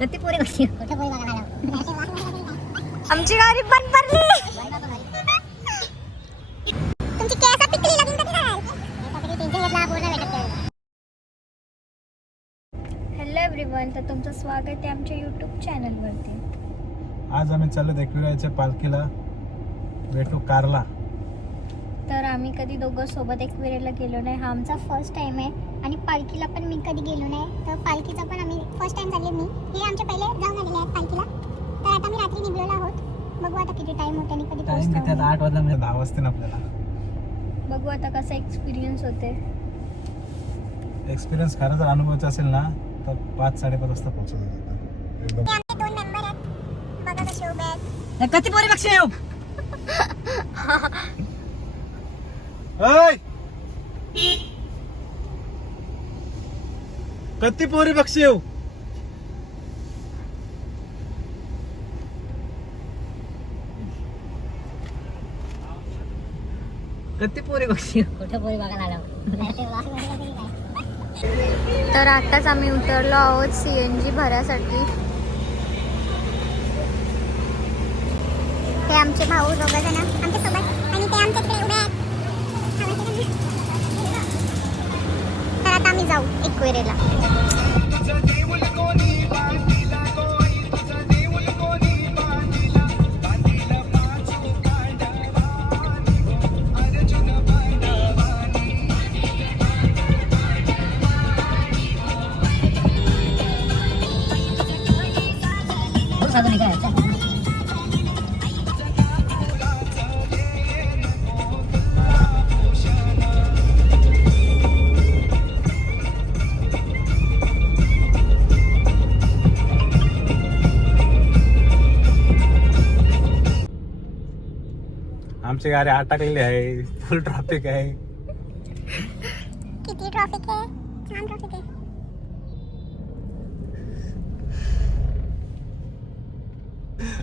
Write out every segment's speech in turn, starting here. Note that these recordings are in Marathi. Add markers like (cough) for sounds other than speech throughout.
कधी (laughs) पोरे आमची गाडी बंद पडली तुमची केस पिकली लगीन कधी हॅलो एव्हरीवन तर तुमचं स्वागत आहे आमच्या यूट्यूब चॅनलवरती आज आम्ही चाललो एकविराच्या पालखीला. भेटू कारला. तर आम्ही कधी दोघं सोबत एक वेळेला गेलो नाही. हा आमचा फर्स्ट टाइम आहे. आणि पालखीला पण मी कधी गेलो नाही. तर पालखीचा पण आम्ही फर्स्ट टाइम चालले मी. हे आमच्या पहिले जाऊन आलेले आहेत पालखीला. तर आता मी रात्री निघलेलो आहोत. बघू आता किती टाइम होते आणि कधी टाइम पोहोचतो आता आठ वाजता म्हणजे दहा आपल्याला. बघू आता कसा एक्सपिरियन्स होते एक्सपिरियन्स खरं जर अनुभवाचा असेल ना तर पाच साडेपाच वाजता पोहोचतो एकदम आमचे दोन मेंबर आहेत. बघा कसे उभे आहेत. कती पोरी बक्षी येऊ ओय! कती पोरी बक्षी येऊ. कती पोरी बक्षी कुठे पोरी बघायला तर आताच आम्ही उतरलो आहोत सी एन जी भरासाठी. हे आमचे भाऊ दोघं जण आमच्यासोबत आणि ते आमच्या तिकडे उभे आहेत तर आता आम्ही आमची गाडी अटकलेली आहे. फुल ट्रॅफिक आहे. किती ट्रॉफिक आहे? छान ट्रॉफिक आहे.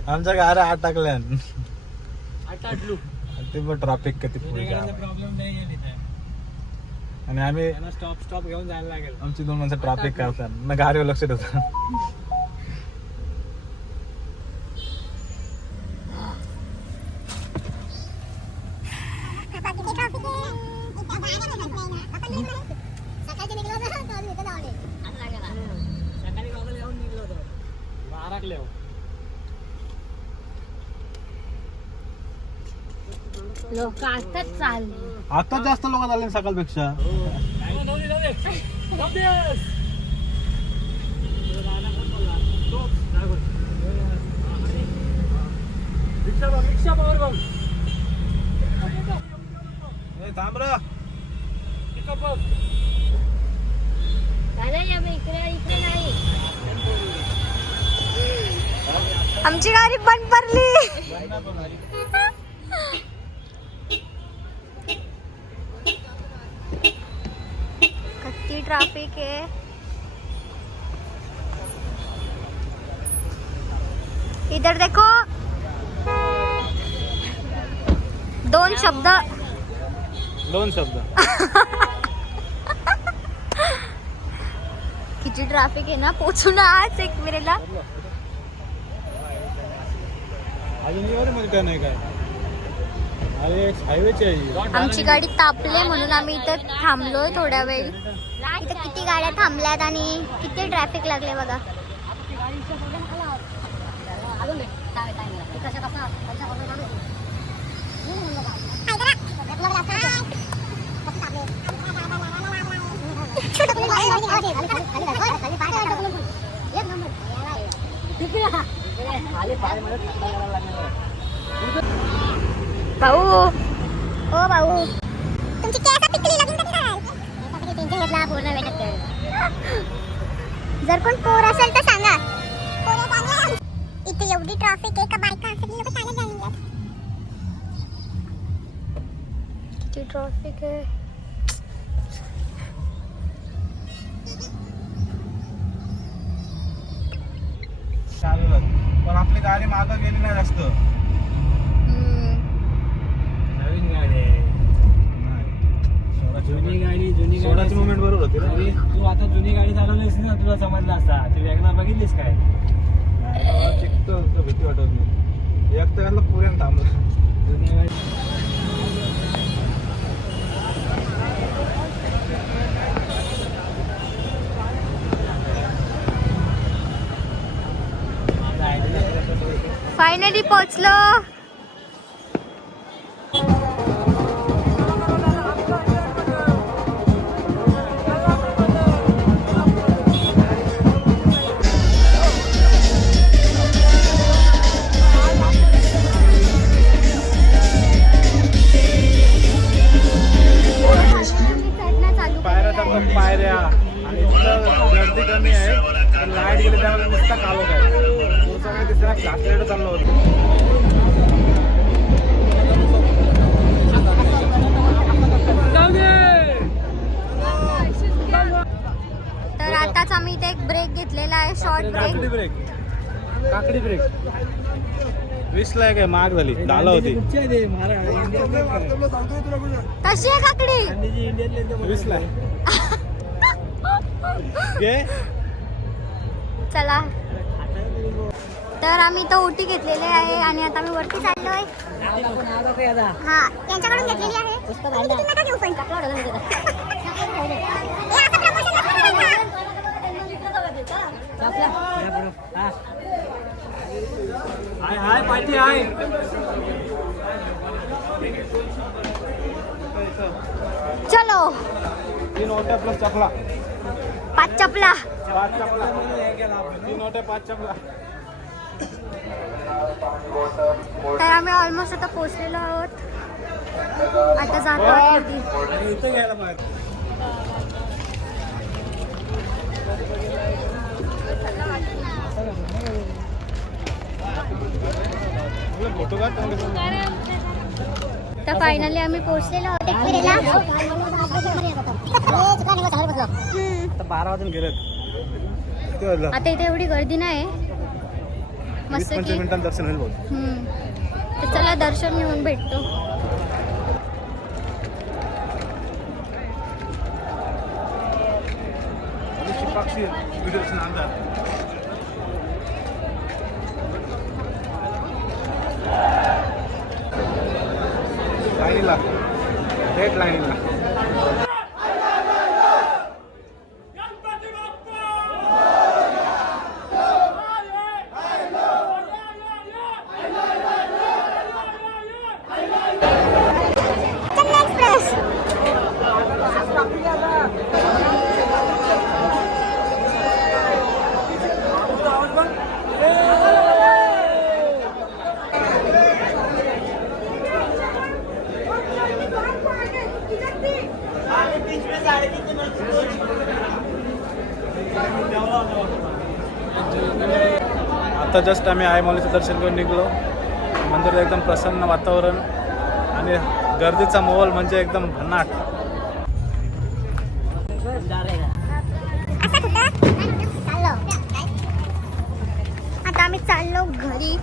आमच्या गाड्या अटकल्या आठलू ते पण ट्रॅफिक किती. प्रॉब्लेम नाही आणि आम्ही स्टॉप स्टॉप घेऊन जायला लागेल. आमची दोन माणसं ट्रॅफिक करतात. ना गाडीवर लक्ष ठेवतात आता किती ट्रॉफिक आहे इथं गाड्या भेटत नाही ना आपण नाही म्हणत. सकाळचे निघलो ना तर आम्ही इथं जाऊ सकाळी गॉगल घेऊन निघलो होतो हो लोक आताच चालले. आता जास्त लोक झाले सकाळपेक्षा. रिक्षा बघ रिक्षा पॉवर बघ ए, आमची गाडी बंद पडली. किती ट्रॅफिक आहे. इधर देखो. दोन शब्द. दोन शब्द. (laughs) किती ट्रॅफिक आहे ना? पोचू ना आज एक वेळेला अजून एवढे मध्ये काय? नाही काय अरे हायवेची आहे. आमची गाडी तापले म्हणून आम्ही इथं थांबलोय थोड्या वेळ. इथं किती गाड्या थांबल्यात आणि किती ट्रॅफिक लागले बघा. भाऊ ओ भाऊ तुमची केस पिकली लगीन कधी कराल? टेन्शन घेतला पूर्ण भेटत जर कोण पोर असेल तर सांगा. पोरं चांगलं इथे एवढी ट्रॅफिक आहे का बायका सगळी लोक चालत जाणार किती ट्रॅफिक आहे? आपली गाडी मागं गेली नाही जास्त. नवीन गाडी आहे. जुनी गाडी जुनी गाडी मुवमेंट बरोबर होती ना. तू आता जुनी गाडी चालवलीस ना तुला समजलं असता. तू वेगळा बघितलीस काय? चिकतो भीती वाटत नाही एक तर पुऱ्यानं थांबला. जुनी गाडी फायनली पोहोचलो. पायऱ्या आणि तिथं गर्दी कमी आहे. लाइट गेली त्यामुळे नुसता कालो काय पुढचं काय दिसतं क्लास लाइट चाललो होतं तर आताच आम्ही इथे एक ब्रेक घेतलेला आहे शॉर्ट ब्रेक ब्रेक काकडी ब्रेक एक आहे महाग झाली. होती? कशी आहे काकडी? (laughs) चला. तर आम्ही तो उटी घेतलेली आहे आणि आता आम्ही वरती चाललोय. हा त्यांच्याकडून घेतलेली आहे. हाय हाय पार्टी हाय चलो तीन ओट्या प्लस चपला पाच चपला पाच चपला. तीन ओट्या पाच चपला. तर आम्ही ऑलमोस्ट आता पोहोचलेलो आहोत. आता जातो तर फायनली आम्ही पोहोचलेलो आहोत बारा वाजून वाजलं? आता इथे एवढी गर्दी नाही मस्त पंचवीस की. मिनिटांत दर्शन होईल बहुत हम्म. तर चला दर्शन घेऊन भेटतो. पक्षी दर्शन आणतात लाईनीला. थेट लाईनीला आता जस्ट आम्ही आई माऊलीचं दर्शन करून निघलो. मंदिरात एकदम प्रसन्न वातावरण आणि गर्दीचा माहोल म्हणजे एकदम भन्नाट. आता आम्ही चाललो घरी.